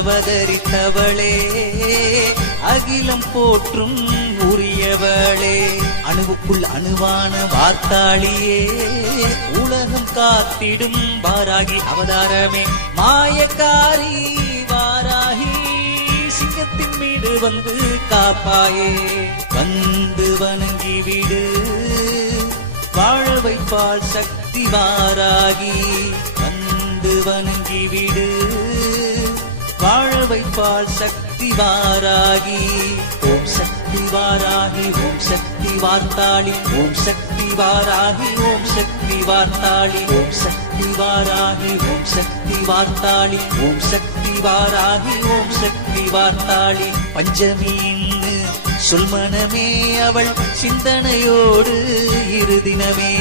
அவதரித்தவளே அகிலம் போற்றும் உரியவளே அணுவுக்குள் அணுவான வார்த்தாளியே உலகம் காத்திடும் வாராகி அவதாரமே மாயக்காரி வாராகி சிங்கத்தின் மீது வந்து காப்பாயே வந்து வணங்கி விடு வாழ வைப்பாள் சக்தி வாராகி வந்து வணங்கி விடு வாழ வைப்பாள் சக்தி வாராகி ஓம் சக்தி வாராகி ஓம் சக்தி வார்த்தாளி ஓம் சக்தி வாராகி ஓம் சக்தி வார்த்தாளி ஓம் சக்தி வாராகி ஓம் சக்தி வார்த்தாளி ஓம் சக்தி வாராகி ஓம் சக்தி வார்த்தாளி பஞ்சமின்னு சொல்மனமே அவள் சிந்தனையோடு இருதினமே